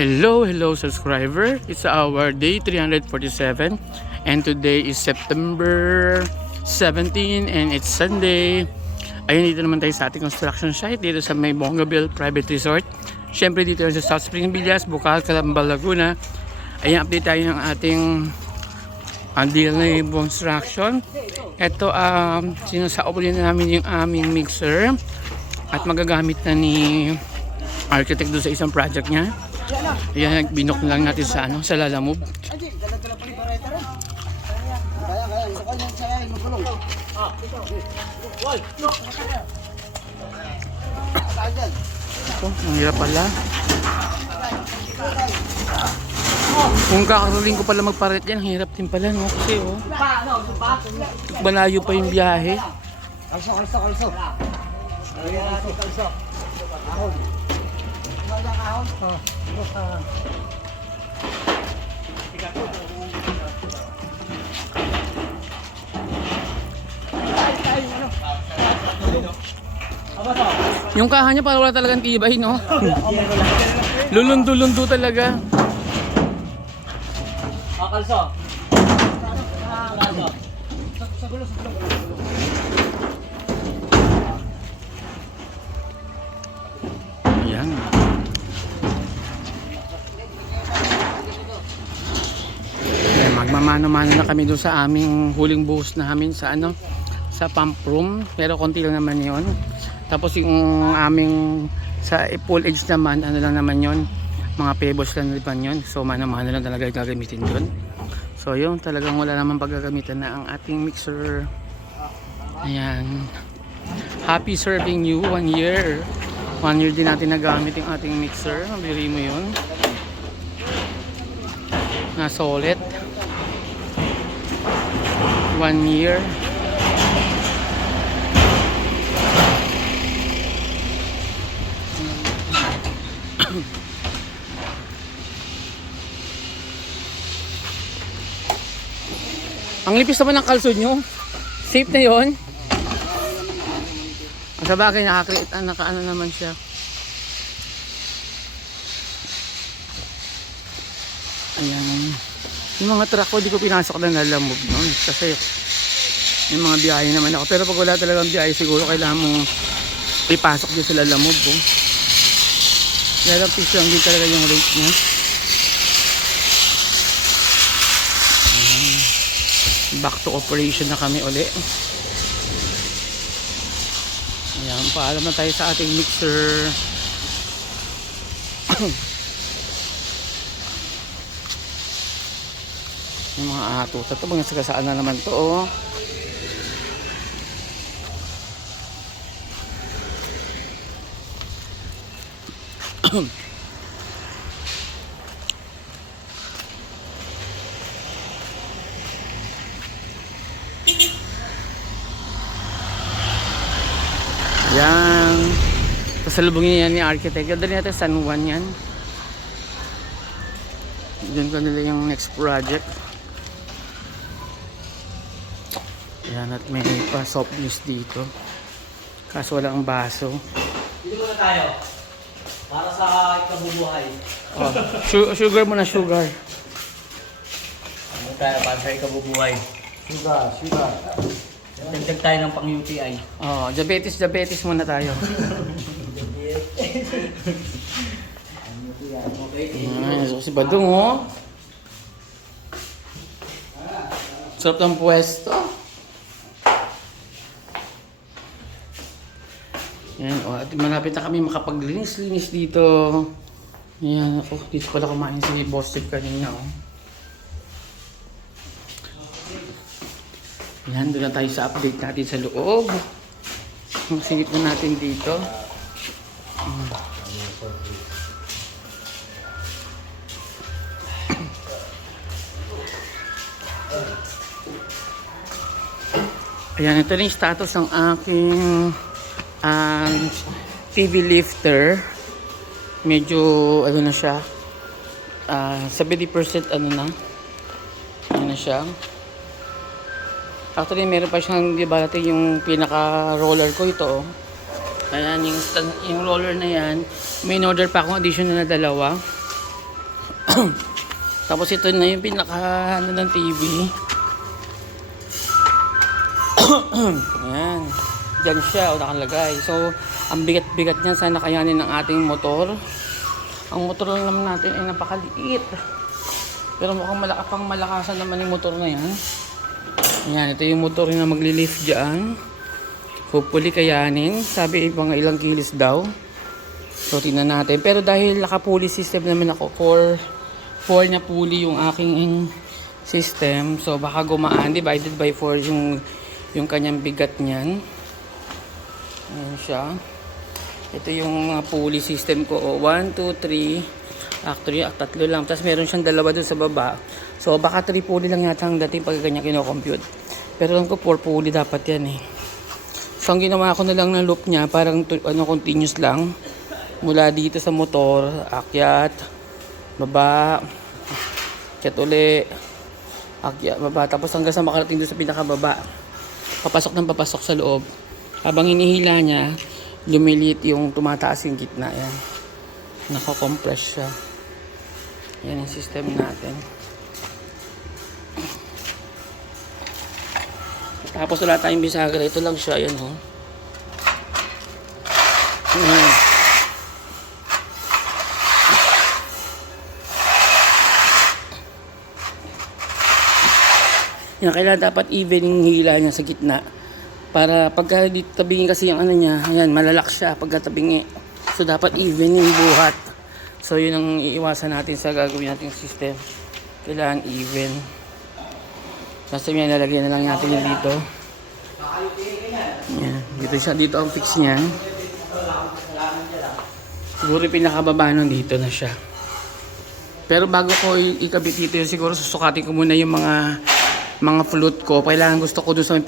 Hello subscriber. It's our day 347 and today is September 17 and it's Sunday. Ayun, dito naman tayo sa ating construction site dito sa may Bongabel Private Resort. Syempre dito sa South Spring Villas, Bukal, Calamba, Laguna. Ayun, update tayo ng ating deal na construction. Ito, sinasaoblin na namin yung aming mixer at magagamit na ni architect doon sa isang project niya. Ayan, binok lang natin sa sa Lalamove. Ang hirap pala. Kung kakaroling ko pala magparet yan, ang hirap din pala, no? Kasi malayo pa yung biyahe. Kalso. Yung kaha niya parang wala talagang tibay, no? Lulundo-lundo talaga. Kalso. Ayan. Ayan, magmamano-mano na kami doon sa aming huling buhos namin sa sa pump room, pero konti lang naman yon. Tapos yung aming sa full edge naman, lang naman yon, mga pebbles lang naman yon. So mano-mano lang talaga yung gagamitin doon. So yun, talagang wala namang paggagamitan na ang ating mixer. Ayan, happy serving you 1 year. 1 year din natin nagamit yung ating mixer. Mabili mo yun, nasa ulit 1 year. Ang lipis naman ng kalso nyo. Safe na yon. Sa bagay nakakreate, nakaano naman siya. Ayan. Yung mga truck ko, di ko pinasok na Lalamove noon. Kasi yung mga biyahe naman ako. Pero pag wala talagang biyahe, siguro kailangan mong ipasok din sa Lalamove. Oh. Kaya piso lang din talaga yung rate niya. Back to operation na kami uli. Ayan, paalam na tayo sa ating mixer. Yung mga ato, ito mga sagasaan na naman to, oh. Yan. Pasalubungin yan ni architect. Dali natin San Juan yan. Diyan ko nila yung next project. Yan, at may pa soft drinks dito. Kaso wala ang baso. Dito muna tayo. Para sa ikabubuhay. Oh, sugar muna, sugar. Ano tayo para sa ikabubuhay? Sugar. Dagdag tayo ng pang-UTI. Oh, diabetes muna tayo. So si Badong, oh. Sarap ng pwesto. Yan, oh, at malapit na kami makapaglinis-linis dito. Yan, ako, dito pala kumain si Boss Steve kanina, oh. Yan, doon na tayo sa update natin sa loob. Masingit na natin dito. Ayan, ito na yung status ng aking TV lifter. Medyo, na siya. 70% na. Ano na siya. Actually, meron pa siyang dibalate yung pinaka-roller ko ito. Ayan, yung roller na yan. May in-order pa akong additional na dalawa. Tapos ito na yung pinaka ano ng TV. Ayan. Diyan siya o nakalagay. So, ang bigat-bigat niya sana kayanin ng ating motor. Ang motor lang naman natin ay napakaliit. Pero mukhang pang malakasan naman yung motor na yan. Ayan, ito yung motor na magli-lift dyan. Hopefully kayanin. Sabi mga ilang kilos daw. So, tingnan natin. Pero dahil naka-pulley system naman ako, 4 na pulley yung aking system. So, baka gumaan. Divided by 4 yung kanyang bigat niyan. Ayan siya. Ito yung pulley system ko. 1, 2, 3. Actually, 3 lang. Tapos meron siyang 2 dun sa baba. So, baka 3 pulley lang yata ang dating pag ganyan kino-compute. Pero alam ko 4 pulley dapat yan eh. So, ang ginawa ko na lang ng loop niya, parang continuous lang. Mula dito sa motor, akyat, baba, akyat uli, akyat, baba. Tapos hanggang sa makarating doon sa pinakababa. Papasok ng papasok sa loob. Habang hinihila niya, lumiliit yung tumataas yung gitna. Yan. Nako-compress siya. Yan yung system natin. Tapos wala tayong bisagra. Ito lang siya. Yan, oh. Yan. Yan, kailangan dapat even yung hila niya sa gitna. Para pagka dito tabingin kasi yung ano niya, ayan, malalak siya pagka tabingi. So, dapat even yung buhat. So, yun ang iiwasan natin sa gagawin natin system. Kailangan even. Basta yan, nalagyan na lang natin yung dito. Yan, dito siya, dito ang fix niyan. Siguro pinakababa nun dito na siya. Pero bago ko ikabit dito, siguro susukatin ko muna yung mga flute ko. Kailangan gusto ko doon sa may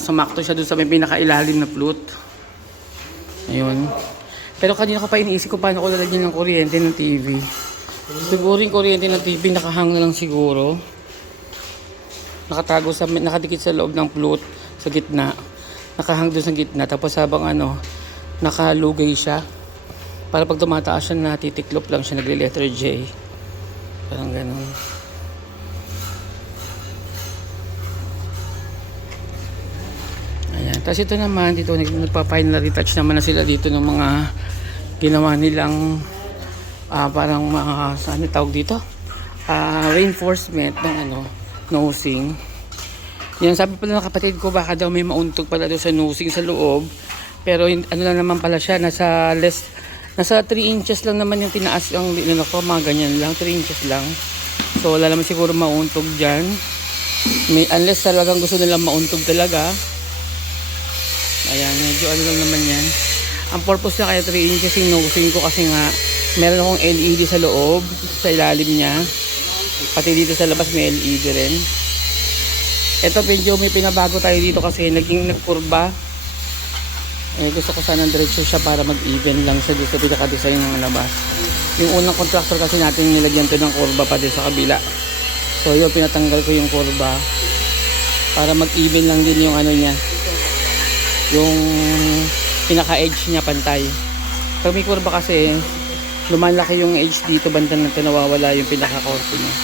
sumakto siya doon sa may pinaka ilalim na flute. Ayun. Pero kanina ko pa iniisip ko paano ko lalagyan ng kuryente ng TV. Siguro yung kuryente ng TV nakahang na lang siguro. Nakatago nakadikit sa loob ng flute sa gitna. Nakahang doon sa gitna. Tapos habang nakalugay siya. Para pag tumataas siya natitiklop lang siya, nagle-letter J. Parang ganun. Ayan. Tapos ito naman, dito nagpa-final retouch naman na sila dito ng mga ginawa nilang parang mga, ano tawag dito? Reinforcement ng nosing. Yan, sabi pala ng kapatid ko, baka daw may mauntog pala daw sa nosing sa loob. Pero ano lang naman pala siya, nasa 3 inches lang naman yung tinaas yung ko, mga ganyan lang, 3 inches lang. So wala naman siguro mauntog dyan. Unless talagang gusto nilang mauntog talaga. Ayan, medyo ano lang naman yan. Ang purpose na kaya 3 inches yung nosing ko kasi nga meron akong LED sa loob, sa ilalim niya. Pati dito sa labas may LED rin. Ito medyo may pinabago tayo dito kasi nagkurba. Gusto ko sana diretso siya para mag-even lang siya dito sa pinaka-design ng labas. Yung unang contractor kasi natin nilagyan to ng kurba pati sa kabila. So yun, pinatanggal ko yung kurba para mag-even lang din yung niya. Yung pinaka-edge niya pantay. Pag may kurba kasi, lumalaki yung edge dito, banda na nawawala yung pinaka-korte niya.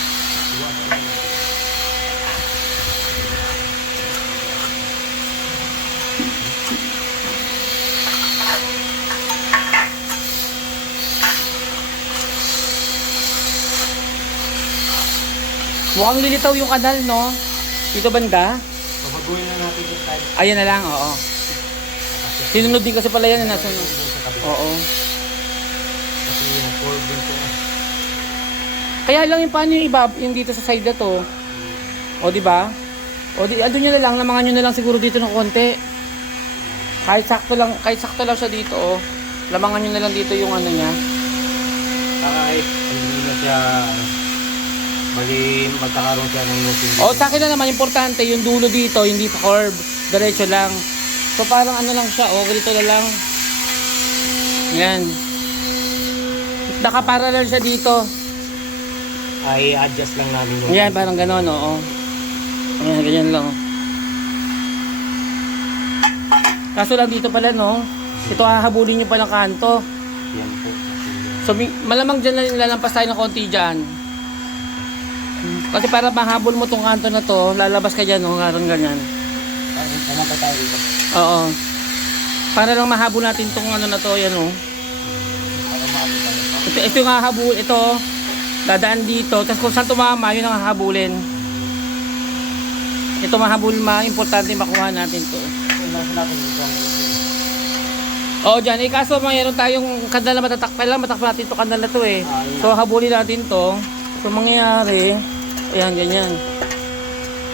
Mukhang lilitaw yung kanal, no? Dito banda. Babaguhin na natin yung side. Ayan na lang, oo. Sinunod din kasi pala yan. Nasa, oo. Kasi na-forward din ko. Kaya lang yung paano yung iba, yung dito sa side na to. O, di ba? O, ano nyo na lang, lamangan nyo na lang siguro dito ng konti. Kahit sakto lang siya dito, oh. Lamangan nyo na lang dito yung niya. Kahit hindi na siya, bali magkakaroon siya ng nosing. O, sa akin na naman, importante, yung dulo dito, hindi pa curve. Diretso lang. So, parang lang siya, oh. Ganito na lang. Yan. Nakaparallel siya dito. Ay, adjust lang namin yung Yan, parang gano'n, oo. Ayan, ganyan lang. Kaso lang dito pala, no? Ito hahabulin nyo palang kanto. yan po. So, malamang dyan na nilalampas tayo ng konti dyan. Kasi para mahabol mo tong kanto na to, lalabas ka dyan, harang ganyan. Pumunta tayo dito. Oo. Para lang mahabol natin tong ano na to, yan oh. Para maabot tayo. Ito yung hahabol, ito. Dadaan dito, tapos kung saan tumama, yun ang hahabulin. Ito mahabol, importante makuha natin to. Nasa natin dito ang Oo, dyan. Kaso mayroon tayong kandal na matatakpan lang. Matakpan natin ito kandal na to eh. So, habulin natin to. So, mangyayari, ayan, ganyan.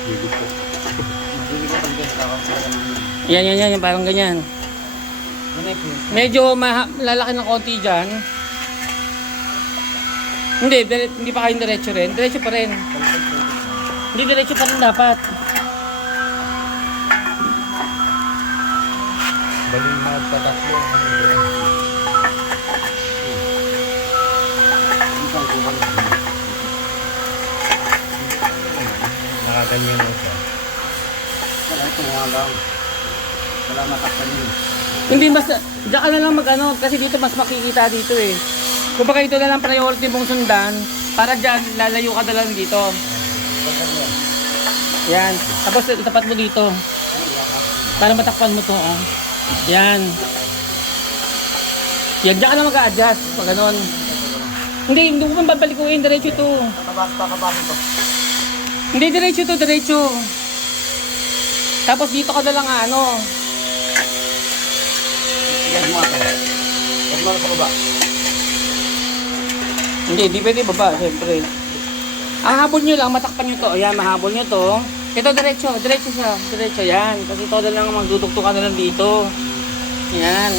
Hindi ko. Hindi ko pag-ganda. Yan, parang ganyan. Medyo lalaki ng konti dyan. Hindi pa kayong diretso rin. Diretso pa rin. Hindi, diretso pa rin dapat. Baling magpatatlo. Nakaganyan mo siya. Wala ito nga lang. Wala matakpan yun. Hindi, basta, diyan ka na lang mag-ano, kasi dito mas makikita dito eh. Kung baka ito na lang priority mong sundan, para dyan, lalayo ka na lang dito. Yan. Tapos itapat mo dito. Para matakpan mo to, oh. Yan. Yan, dyan ka na mag-a-adjust, pag ganon. Hindi ko man babalikuin, diretso to. Kakabasa to. Hindi, diretso. Tapos dito ka na lang, ano. Yan mo ito. Huwag mo na sa baba. Hindi pwede baba, siyempre. Ang habol nyo lang, matakpan nyo to. Ayan, mahabol nyo to. Ito, diretso siya. Diretso, yan. Kasi ito na lang, magduduktukan na lang dito. Yan.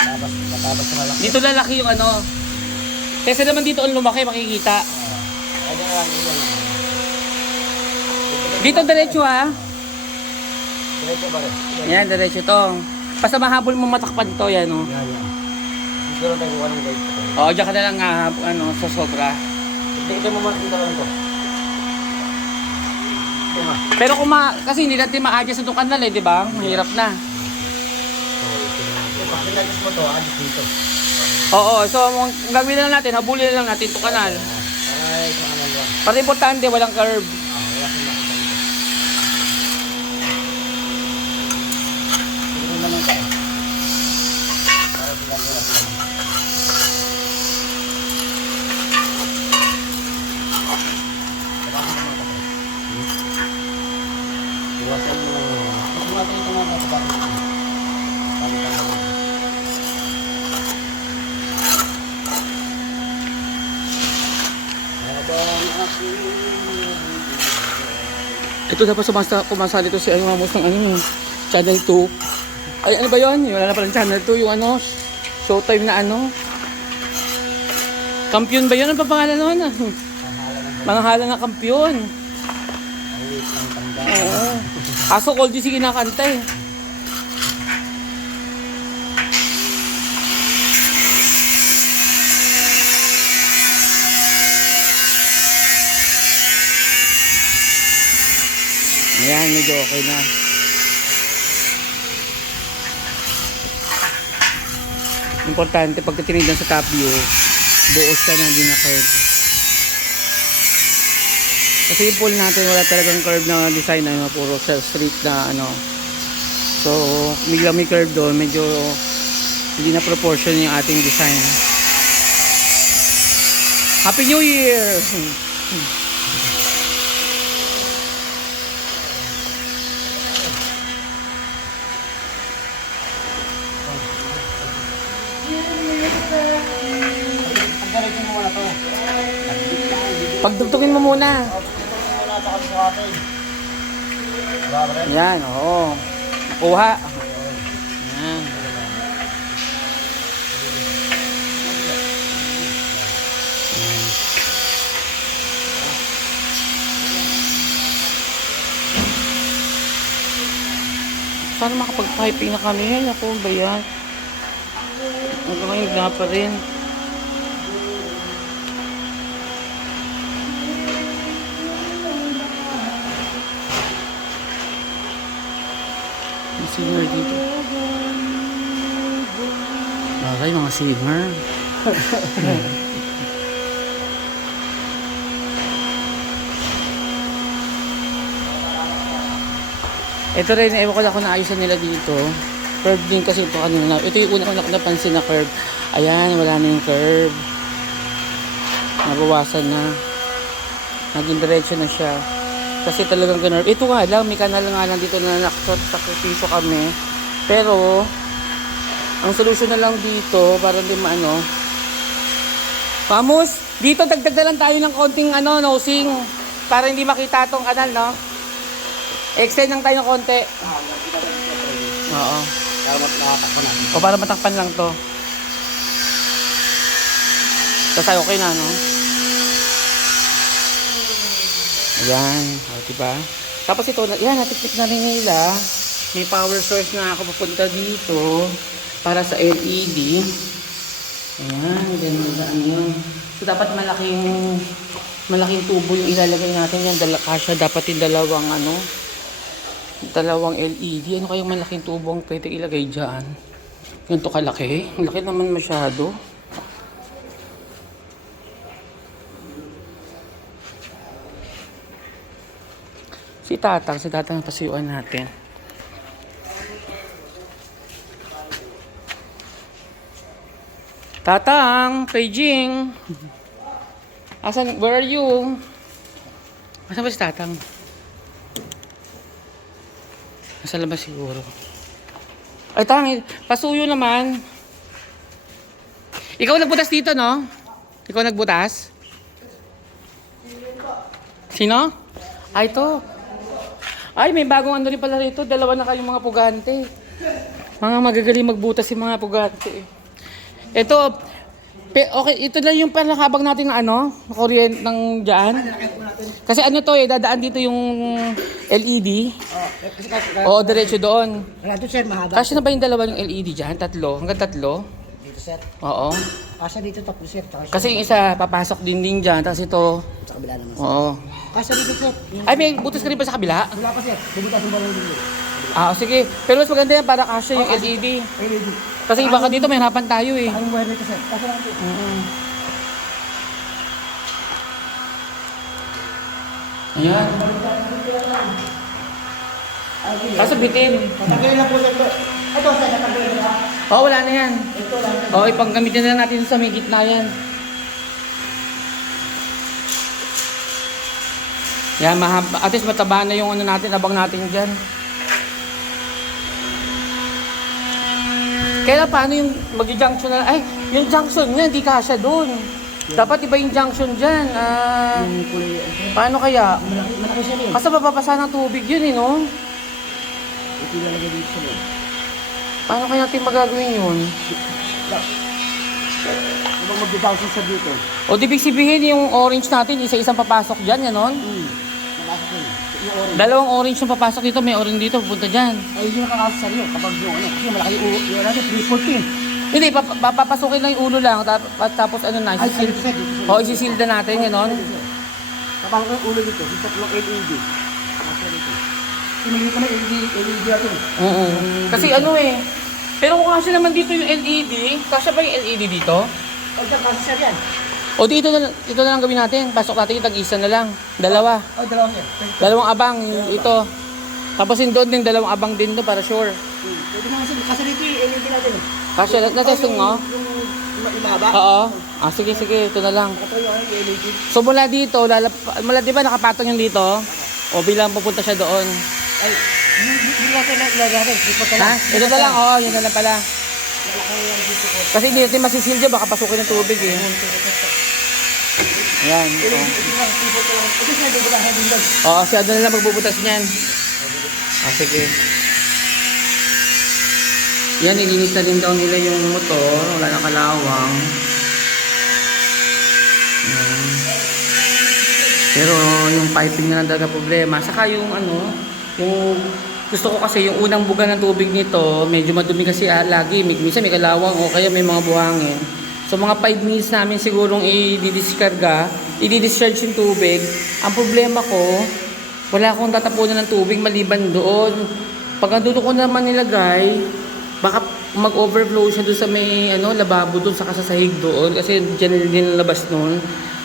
Matabas na lang. Dito lalaki yung ano. Kasi naman dito ang lumaki, makikita. Ayan na lang. Dito, diretso ha. Diretso ba rin? Yan, diretso to. Basta mahabol mo matakpan to, yan o. Yan. Dito lang tayo walang guys. Oo, dyan ka na lang sa sobra. Ito mo man dito lang ito. Pero kasi hindi natin ma-adjust itong kanal eh, di ba? Mahirap na. Pag pinagis mo to, adjust dito. Oo, so ang gagawin na lang natin, habulin na lang natin itong kanal. Para sa ano lang. Para importante, walang curve. Wala kang makita dito. Ito naman tayo. Para sila lang. Iwasan mo. Iwasan ito mga kapatid. Ito dapat pumasa dito si Mamos ng ano, Channel 2. Ay, ano ba yun? Wala na palang Channel 2, yung ano, Showtime na ano. Kampiyon ba yun? Ano pa pangalan nun? Manghala na kampiyon. Oo. Aso Cold si kinakanta eh. Ayan, medyo okay na. Importante pagka tinignan sa top view, buos ka na, hindi na curve. Kasi yung pool natin wala talagang curve na design, ano, puro sa street na ano. So, biglang may curve doon, medyo hindi na proportion yung ating design. Happy New Year! Pagdalitin mo muna to. Pagdugtugin mo muna. Muna sa kalimutin. Diba ba rin? Yan, oo. Kuha. Yan. Sana makapag-piping na kami. Ako ba yan? Hanggang ngayon na pa rin. May singer dito. Bagay, mga singer. Ito rin, ewan ko na kung naayusan nila dito. Curve din kasi ito kanina. Ito yung una ko napansin na curve. Ayan, wala na yung curve. Nabawasan na. Naging diretso na siya. Kasi talagang ganun. Ito nga lang, may kanal nga lang dito na nakasakripisyo kami. Pero, ang solusyon na lang dito, para hindi maano. Vamos, dito dagdag na lang tayo ng konting nosing. Para hindi makita tong kanal, no? Extend lang tayo ng konti. Oo. Para matakpan natin. O para matakpan lang to. Tapos tayo okay na, no? Ayan. O, diba? Tapos ito, yan, natikip na rin nila. May power source na ako papunta dito para sa LED. Ayan, ganda yun. So, dapat malaking tubo yung ilalagay natin yan. Kasya dapat yung dalawang LED. Ano kayong malaking tubo ang pwede ilagay dyan? Ganito kalaki. Ang laki naman masyado. Si Tatang ang pasuyuan natin. Tatang, Beijing. Asan, where are you? Asan ba si Tatang? Nasa labas siguro. Ay, Tang, pasuyo naman. Ikaw nagbutas dito, no? Ikaw nagbutas? Sino? Ay, ito. Ay, may bagong rin pala rito. Dalawa na kayong mga pugante. Mga magagaling magbutas yung mga pugante. Ito, okay, ito lang yung palakabang natin ng kuryente ng dyan. Kasi dadaan dito yung LED. Oo, diretso doon. Ito sir, mahaba. Kasi na ba yung dalawa yung LED dyan? Hanggang tatlo? Dito sir. Oo. Kasya dito tapos sir. Kasi yung isa, papasok din dyan. Tapos ito, Sa kabila naman sir. oo. Kasya dito sir. Ay, may butas ka rin pa sa kabila? Wala pa sir. Bubutas yung balong dito. Sige. Pero mas maganda yan para kasya yung LED. LED. Kasi baka dito may harapan tayo eh. Ang wire nito sir. Kasya lang dito. Ayan. Kaso bitin. Tatanggalin lang po sir ito. Ito sir, tatanggalin na. Wala na yan. Ito lang. Ipanggamitin na natin sa may gitna yan. Yan, mahaba. At least mataba na yung natin, abang natin dyan. Kaya paano yung mag-junction na, yung junction niya, hindi kasya doon. Dapat iba yung junction dyan. Yung kulay. Paano kaya? Malaki sir yun. Kasi mapapasa ng tubig yun no? Ito ilalagay dito sir. Paano kaya natin magagawin yun? Ibang mag-2000 sir dito. O di ibig sabihin yung orange natin, isa-isang papasok dyan, ganon? Napasok yun. Yung orange. Dalawang orange yung papasok dito, may orange dito, pupunta dyan. Ay, hindi nakakasa sir yun. Kapag yung kasi malaki yung natin, 314. Hindi, papapasukin lang yung ulo lang, tapos na, Ay, isisil. dito sir. Dito sir. O, isisilda natin, ganon? Kapag yung ulo dito, yung tatlong LED. Kapag dito. Sinili ko na LED natin. Oo. Kasi pero kung kasi naman dito yung LED, kasya ba yung LED dito? Pag kasi sir yan. O dito na lang gawin natin, pasok natin yung tag-isa na lang, dalawa. Oh, dalawa sir. Dalawang abang, ito. Tapos yung doon din, dalawang abang din to para sure. Pwede naman sir. Kasi dito yung LED natin. Kasya, na-testing mo? Yung mahaba. Oo. Sige, ito na lang. Ito yung LED. So mula dito, di ba nakapatong yung dito? O bilang pupunta siya doon. Ay, hindi natin ilagay natin. Ha? Ito na lang, yun na lang pala. Kasi hindi natin masisil dyan, baka pasukin ng tubig eh. Yan. Ito siya, dito lang. Si Ado na lang magbubutas niyan. Sige. Yan, nilinis na din daw nila yung motor. Wala na kalawang. Yan. Pero yung piping na lang talaga problema. Saka yung yung gusto ko kasi yung unang buga ng tubig nito, medyo madumi kasi lagi. Minsan may kalawang o kaya may mga buhangin. So mga 5 minutes namin sigurong i-discharge yung tubig. Ang problema ko, wala akong tatapunan ng tubig maliban doon. Pag nandun ko naman nilagay, baka mag-overflow siya doon sa may lababo doon sa kasasahig doon kasi dyan din labas noon.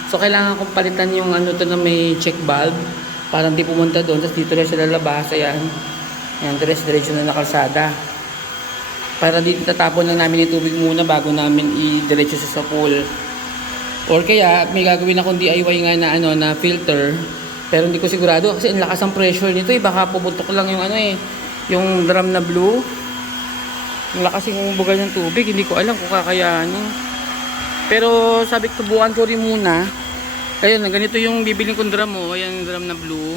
So kailangan kong palitan yung to na may check valve para hindi pumunta doon. Tapos dito lang siya lalabas. Ayan. Yan, diretso na kalsada. Para dito tatapon lang namin yung tubig muna bago namin i-diretso sa pool. Or kaya may gagawin akong DIY nga na na filter. Pero hindi ko sigurado kasi ang lakas ng pressure nito eh. Baka puputok lang yung yung drum na blue. Ang lakas yung bugal ng tubig, hindi ko alam kung kakayanin. Pero sabi ko subukan ko rin muna. Ayun, ganito yung bibiling kong drum ayan yung drum na blue.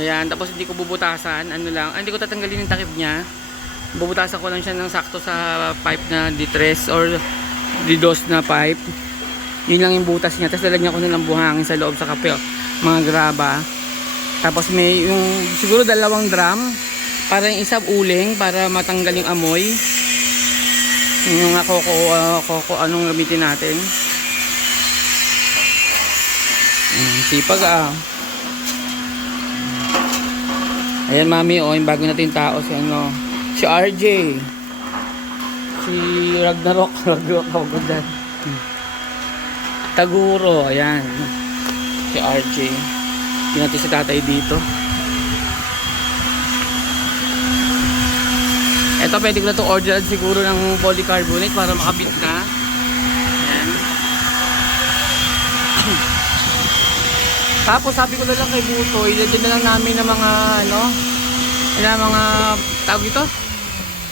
Ayan, tapos hindi ko bubutasan, hindi ko tatanggalin yung takip niya. Bubutasan ko lang siya ng sakto sa pipe na D3 or D2 na pipe. Yun lang yung butas niya. Tapos lalagyan ko na lang buhangin sa loob sa kape, mga graba. Tapos may yung siguro 2 drum para yung isang uling para matanggal yung amoy. Yung koko anong gamitin natin. Sipag Ayan mami, yung bago natin tao si RJ. Si Ragnarok ganda. Taguro, ayan. Si RJ. Hindi natin si tatay dito. Ito pwede ko na ito orderan siguro ng polycarbonate para makabit na. Ayan. Tapos sabi ko na lang kay Butoy, ilagyan na lang namin ng mga tawag ito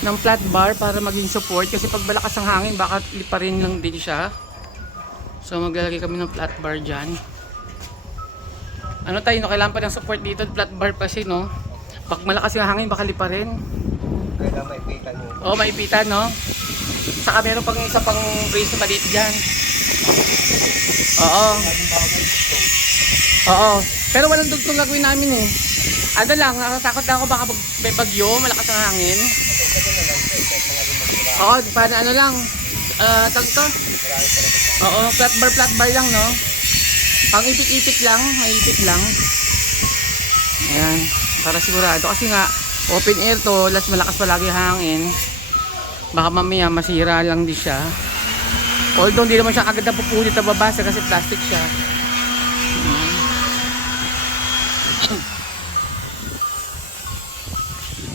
ng flat bar para maging support kasi pag malakas ang hangin baka liparin lang din siya. So maglalagay kami ng flat bar dyan. Kailangan pa ng support dito, flat bar kasi pag malakas yung hangin baka liparin. Kailangan maipitan yun. Maipitan saka meron pang isa pang brace na maliit dyan. Pero walang dugtong gagawin namin eh. Takot lang ako baka may bagyo, malakas ang hangin. Paano lang. Flat bar lang Pang ipit-ipit lang, maipit lang. Ayan, para sigurado kasi nga open air to, malakas palagi hangin. Baka mamaya masira lang di siya. Although hindi naman siya agad na pupulit na babasa kasi plastic siya.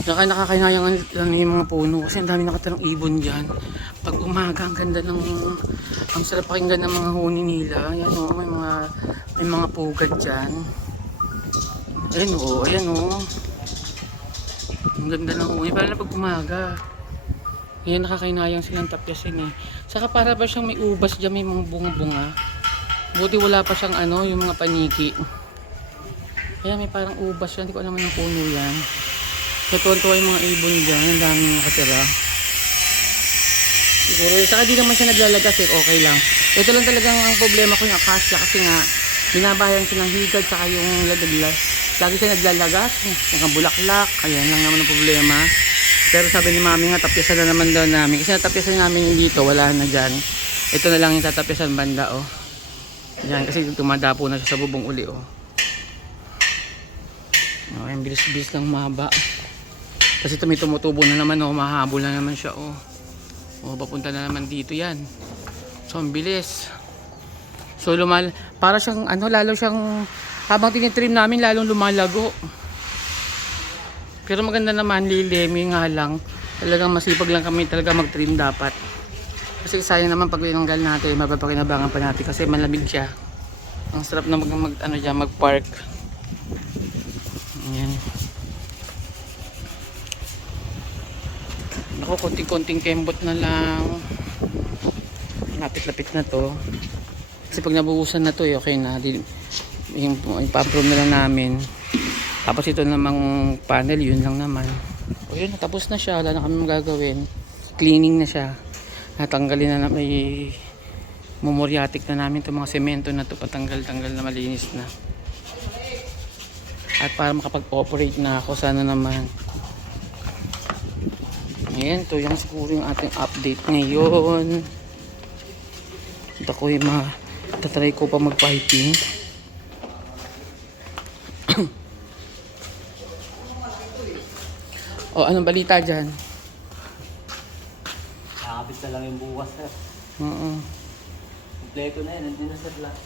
Nakakainayang yung mga puno kasi ang dami nakatanong ibon dyan. Pag umaga ang sarap pakinggan ng mga huni nila. Ayan may mga pugad dyan. Ayan ang ganda ng huni, para na pag umaga. Ayan, nakakainayang silang tapyasin eh. Saka para ba siyang may ubas dyan, may mga bunga-bunga. Buti wala pa siyang yung mga paniki. Ayan, may parang ubas yan, hindi ko alam ng puno yan. Natuwan-tuwa yung mga ibon dyan, ang daming nakatira. Siguro, saka di naman siya naglalagas okay lang. Ito lang talagang ang problema ko yung akasya kasi nga, binabayan siya ng higad saka yung lagaglas. Lagi siya naglalagas, nakabulaklak, ayan lang naman ang problema. Pero sabi ni mami nga, tapyasan na naman daw namin. Kasi natapyasan namin dito, wala na dyan. Ito na lang yung tatapyasan banda Yan, kasi tumadapo na siya sa bubong uli Ayan, bilis-bilis lang mahaba. Kasi may tumutubo na naman mahabol na naman siya papunta na naman dito yan. So ang bilis. So para siyang lalo siyang habang tinitrim namin lalong lumalago. Pero maganda naman, lilim yung lang. Talagang masipag lang kami talaga mag-trim dapat. Kasi sayang naman pag tinanggal natin, mapapakinabangan pa natin kasi malamig siya. Ang sarap na mag-park. Ayan. Ako, konting-konting kembot na lang. Lapit-lapit na to. Kasi pag nabuhusan na to, okay na. Ipa-approve na lang namin. Tapos ito namang panel, yun lang naman. Yun, natapos na siya. Wala na kami magagawin. Cleaning na siya. Natanggalin na may mumoryatic na namin itong mga semento na to. Patanggal-tanggal na malinis na. At para makapag-operate na ako, sana naman. Ayan, ito yung siguro yung ating update ngayon. Ito ko yung tatry ko pa mag-piping. Anong balita dyan? Nakakabit na lang yung bukas sir. Kompleto na yan, nandun na sir lahat.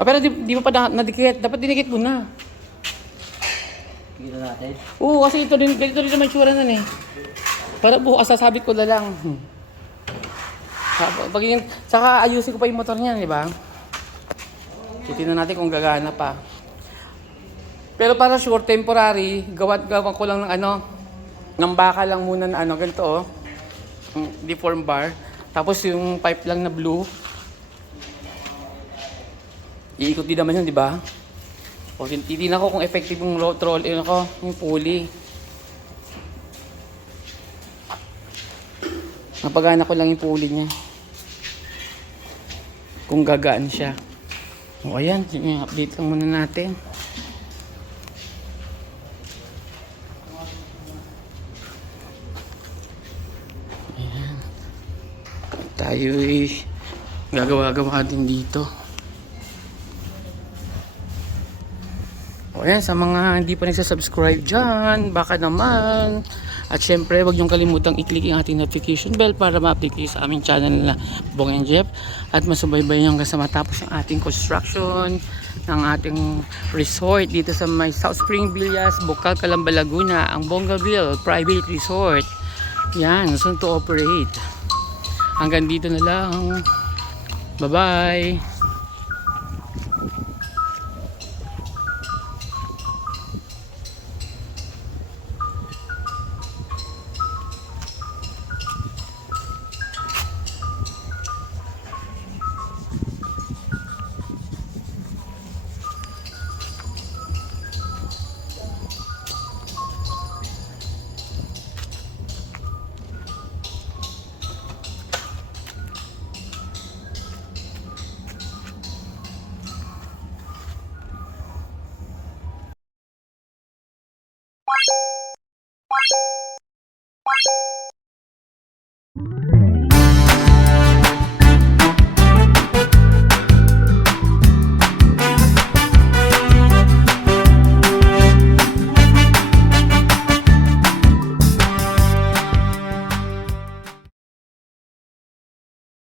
Pero di mo pa nadikit. Dapat dinikit mo na. Kita natin. Oo, kasi ito rin naman tsura nun eh. Para bukas sasabit ko na lang. Saka ayusin ko pa yung motor niya, di ba? Titignan natin kung gagana pa. Pero para sure, temporary, gawan ko lang ng ng baka lang muna na ganito oh. Deform bar. Tapos yung pipe lang na blue. Iikot din naman yun, di ba? O, titignan ko kung effective yung yung pulley. Napagana ko lang yung pulley niya. Kung gagaan siya. O, ayan. Update lang muna natin. Ayan. Tayo'y gagawa-gawa din dito. O yan, sa mga hindi pa nagsasubscribe dyan, baka naman. At syempre, huwag niyong kalimutang i-click yung ating notification bell para ma-update kayo sa aming channel na Bong and Jeff. At masubaybay nyo hanggang sa matapos ang ating construction ng ating resort dito sa may South Spring Villas, Bocal, Calamba, Laguna, ang Bongaville Private Resort. Yan, soon to operate. Hanggang dito na lang. Bye-bye!